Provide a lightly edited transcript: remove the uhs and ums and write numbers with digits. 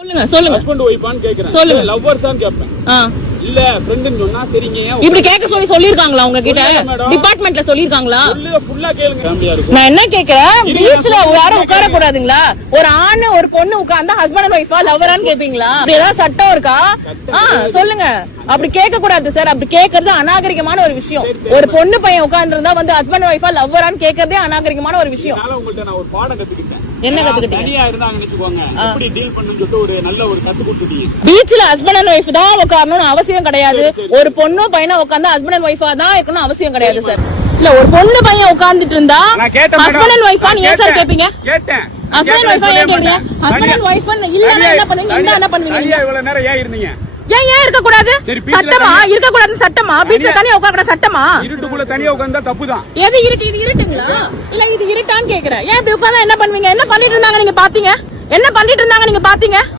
சொல்லுங்க சொல்லுங்க. ஹஸ்பண்ட் ஒய்ஃபான்னு கேக்குறேன். சொல்லுங்க. லவ்வர்ஸான்னு கேட்பேன். இல்ல ஃப்ரெண்ட்னு சொன்னா சரிங்க. இப்படி கேட்க சொல்லிருக்காங்களா உங்க கிட்ட? டிபார்ட்மெண்ட்ல சொல்லிருக்காங்களா? ஃபுல்லா கேளுங்க. ஃபேமிலியா இருக்கும். நான் என்ன கேக்குறேன், பீச்ல யாரும் உட்கார கூடாதுங்களா? ஒரு ஆண் ஒரு பொண்ணு உட்கார்ந்தா ஹஸ்பண்ட் அண்ட் ஒய்ஃபா லவ்வரான்னு கேப்பீங்களா? அப்படி ஏதாவது சட்டம் இருக்கா? சொல்லுங்க. அப்படி கேட்க கூடாது சார். அப்படி கேக்குறது அநாகரிகமான ஒரு விஷயம். ஒரு பொண்ணு பையன் உட்கார்ந்து இருந்தா வந்து ஹஸ்பண்ட் அண்ட் ஒய்ஃபா லவ்வரான்னு கேக்குறதே அநாகரிகமான ஒரு விஷயம். உங்கள்ட்ட நான் ஒரு பாடம் கத்துக்கிட்டேன். என்ன கத்துக்கிட்டீங்க? தனியா இருந்தாங்கன்னு வெச்சுக்கோங்க, எப்படி டீல் பண்ணனும்னு சொல்லிட்டு ஒரு நல்ல ஒரு கத்து கொடுத்துட்டீங்க. பீச்ல ஹஸ்பண்ட் அண்ட் ஒய்ஃப் தான் உட்காரணும்னு அவசியம் கிடையாது. ஒரு பொண்ணு பையனா உட்கார்ந்தா ஹஸ்பண்ட் அண்ட் ஒய்ஃபா தான் இருக்கணும் அவசியம் கிடையாது சார். இல்ல ஒரு பொண்ணு பையன் உட்கார்ந்துட்டு இருந்தா ஹஸ்பண்ட் அண்ட் ஒய்ஃபா ஏன் சார் கேப்பீங்க? கேட்டேன். ஹஸ்பண்ட் அண்ட் ஒய்ஃபா ஏன் கேக்குறீங்க? ஹஸ்பண்ட் அண்ட் ஒய்ஃப் இல்லன்னா என்ன பண்ணுவீங்க? இருந்தா என்ன பண்ணுவீங்க? நீங்க இவ்வளவு நேரம் ஏன் இருந்தீங்க? ஏன் இருக்க கூடாது? சட்டமா இருக்க கூடாது? சட்டமா? பீச்ல தனியா உட்கார கூடாது சட்டமா? இருட்டுக்குள்ள தனியா உட்கார்ந்தா தப்புதான். எது இருட்டு? இது இருட்டுங்களா? இல்ல இது இருட்டான்னு கேக்குறேன். ஏன் இப்படி உட்கார்ந்தா என்ன பண்ணுவீங்க? என்ன பண்ணிட்டு இருந்தாங்க நீங்க பாத்தீங்க? என்ன பண்ணிட்டு இருந்தாங்க நீங்க பாத்தீங்க?